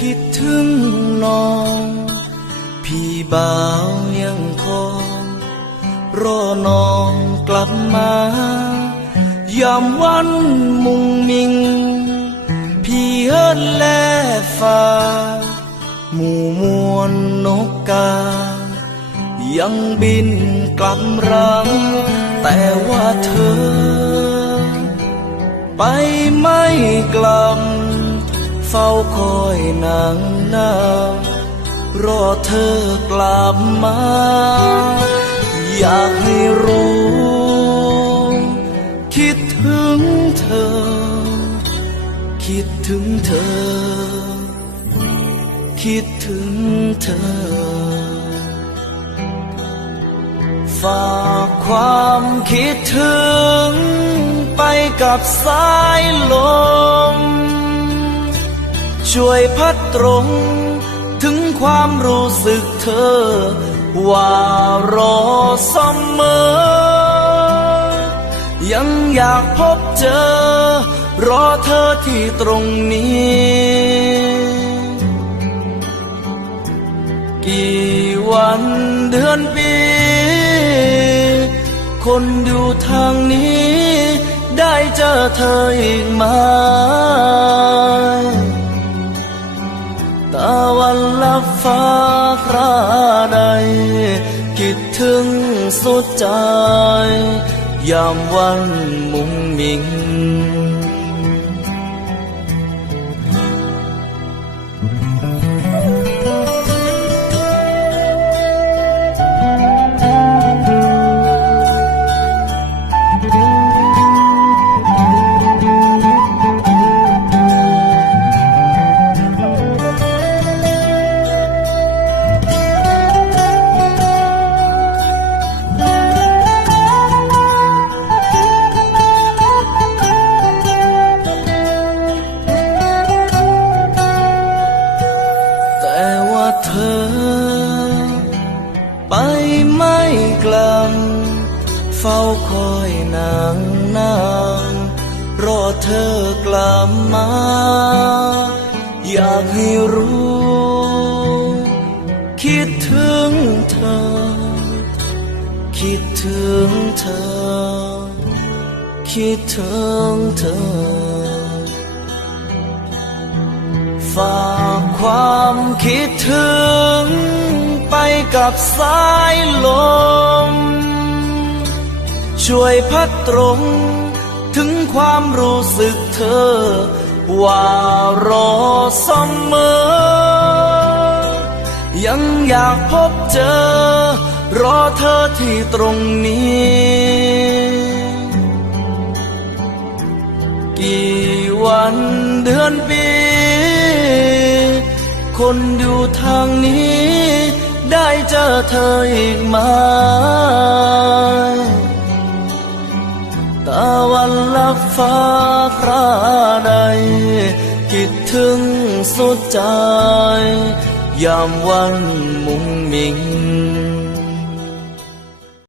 คิดถึงน้องพี่บ่าวยังคอยรอน้องกลับมายามวันมุงมิงพี่เฮิดแลฟ้าหมู่มวลนกกายังบินกลับรังแต่ว่าเธอไปไม่กลับเฝ้าคอยนางนารอเธอกลับมาอยากให้รู้คิดถึงเธอคิดถึงเธอคิดถึงเธอฝากความคิดถึงไปกับสายลมช่วยพัดตรงถึงความรู้สึกเธอว่ารอเสมอยังอยากพบเจอรอเธอที่ตรงนี้กี่วันเดือนปีคนอยู่ทางนี้ได้เจอเธออีกไหมตะวันลับฟ้าคราใดคิดถึงสุดใจยามวันมุงมิงเธอไปไม่กลับเฝ้าคอยนางรอเธอกลับมาอยากให้รู้คิดถึงเธอคิดถึงเธอคิดถึงเธอฝากความคิดถึงไปกับสายลมช่วยพัดตรงถึงความรู้สึกเธอว่ารอเสมอยังอยากพบเจอรอเธอที่ตรงนี้กี่วันเดือนปีคนอยู่ทางนี้ได้เจอเธออีกไหมตะวันลับฟ้าคราใดคิดถึงสุดใจยามวันมุงมิง